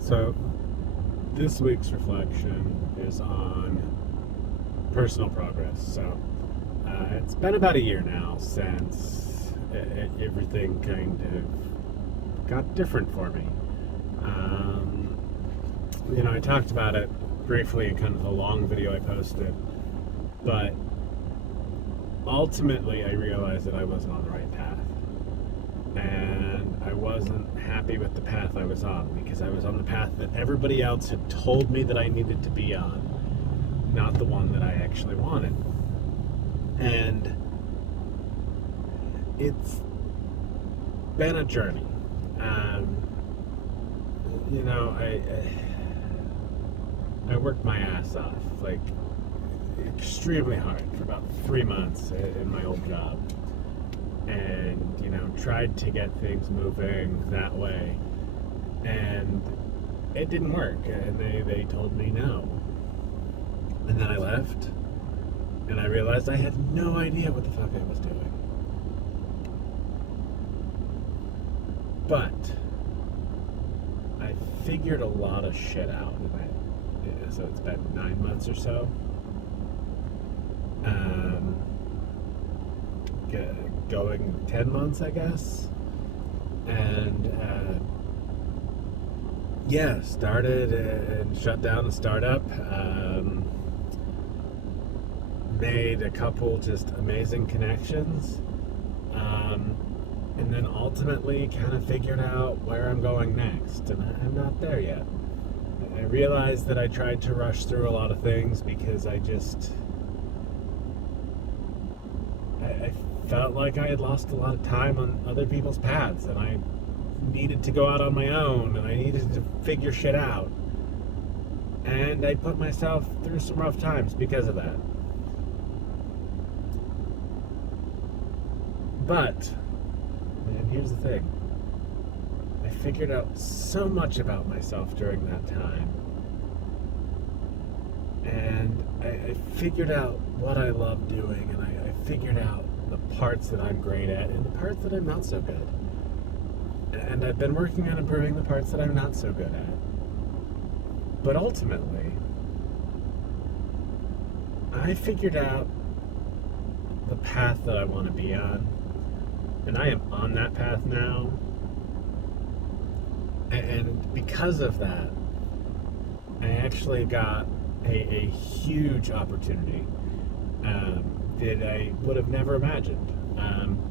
So, this week's reflection is on personal progress. So, it's been about a year now since everything kind of got different for me. Um, I talked about it briefly in kind of the long video I posted, but ultimately I realized that I wasn't on the right path. And I wasn't happy with the path I was on because I was on the path that everybody else had told me that I needed to be on, not the one that I actually wanted. And it's been a journey. Um, I worked my ass off, like extremely hard for about 3 months in my old job, and tried to get things moving that way, and it didn't work, and they told me no. And then I left, and I realized I had no idea what the fuck I was doing. But I figured a lot of shit out. So it's been 9 months or so. Going 10 months, I guess. And started and shut down the startup. Made a couple just amazing connections. And then ultimately kind of figured out where I'm going next. And I'm not there yet. I realized that I tried to rush through a lot of things because I felt like I had lost a lot of time on other people's paths, and I needed to go out on my own, and I needed to figure shit out. And I put myself through some rough times because of that. But, and here's the thing, I figured out so much about myself during that time. And I figured out what I love doing, and I figured out the parts that I'm great at and the parts that I'm not so good. And I've been working on improving the parts that I'm not so good at. But ultimately, I figured out the path that I want to be on. And I am on that path now. And because of that, I actually got a huge opportunity that I would have never imagined,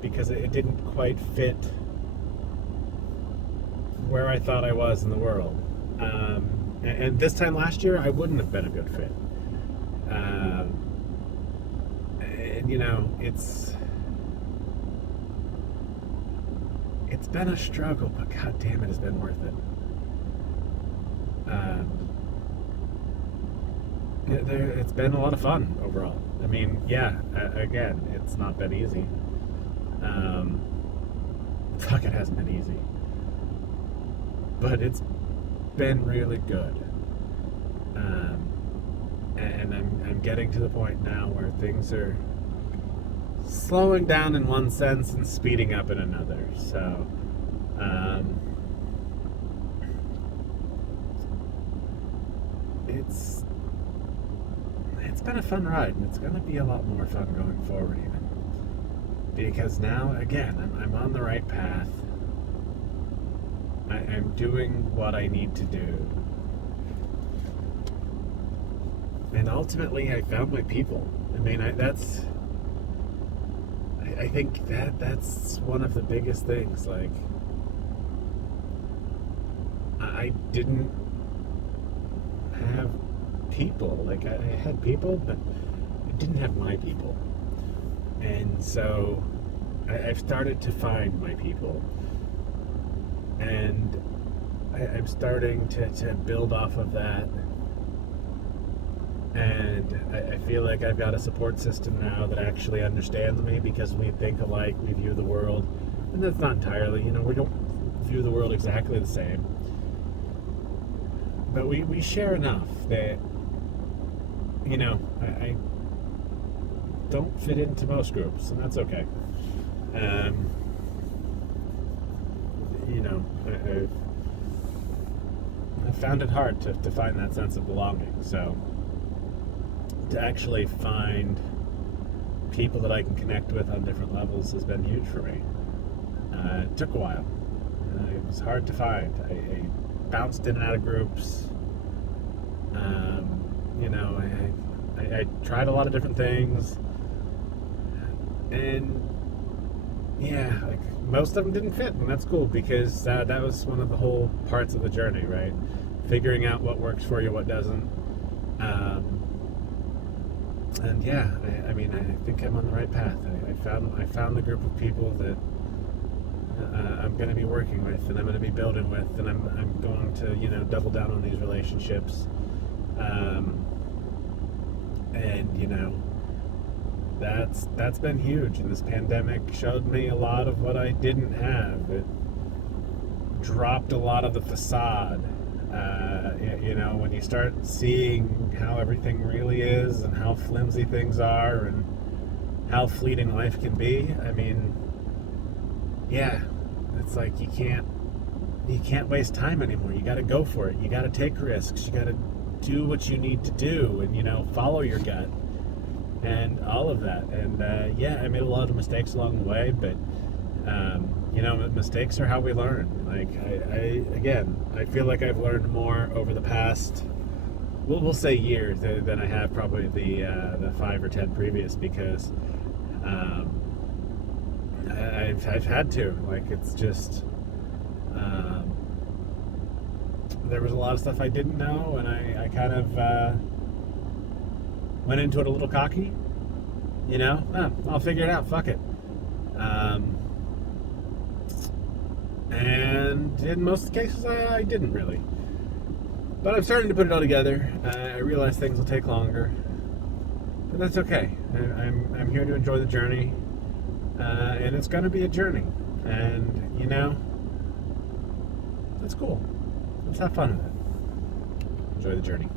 because it didn't quite fit where I thought I was in the world. And this time last year, I wouldn't have been a good fit. It's been a struggle, but god damn it, it's been worth it. It's been a lot of fun overall. I mean, again, it's not been easy. Fuck, it hasn't been easy. But it's been really good. And I'm getting to the point now where things are slowing down in one sense and speeding up in another. So, it's been a fun ride, and it's going to be a lot more fun going forward even. Because now, again, I'm on the right path. I'm doing what I need to do. And ultimately, I found my people. I mean, I think that's one of the biggest things. Like, I didn't have people. Like, I had people, but I didn't have my people. And so I've started to find my people. And I'm starting to build off of that. And I feel like I've got a support system now that actually understands me, because we think alike, we view the world. And that's not entirely, we don't view the world exactly the same. But we share enough that, I don't fit into most groups, and that's okay. I've found it hard to find that sense of belonging. So to actually find people that I can connect with on different levels has been huge for me. It took a while. It was hard to find. I bounced in and out of groups. I tried a lot of different things, and yeah, like most of them didn't fit, and that's cool because that was one of the whole parts of the journey, right? Figuring out what works for you, what doesn't. And yeah, I mean, I think I'm on the right path. I found the group of people that I'm going to be working with, and I'm going to be building with, and I'm going to double down on these relationships. And that's been huge. And this pandemic showed me a lot of what I didn't have. It dropped a lot of the facade. When you start seeing how everything really is and how flimsy things are and how fleeting life can be, I mean, yeah, it's like you can't waste time anymore. You got to go for it. You got to take risks. You got to do what you need to do, and follow your gut and all of that. And I made a lot of mistakes along the way, but mistakes are how we learn. Like I feel like I've learned more over the past, we'll say years, than I have probably the 5 or 10 previous, because I've had to. Like, it's just there was a lot of stuff I didn't know, and I kind of went into it a little cocky. I'll figure it out. Fuck it. And in most cases, I didn't really. But I'm starting to put it all together. I realize things will take longer, but that's okay. I'm here to enjoy the journey, and it's going to be a journey. And that's cool. Let's have fun with it. Enjoy the journey.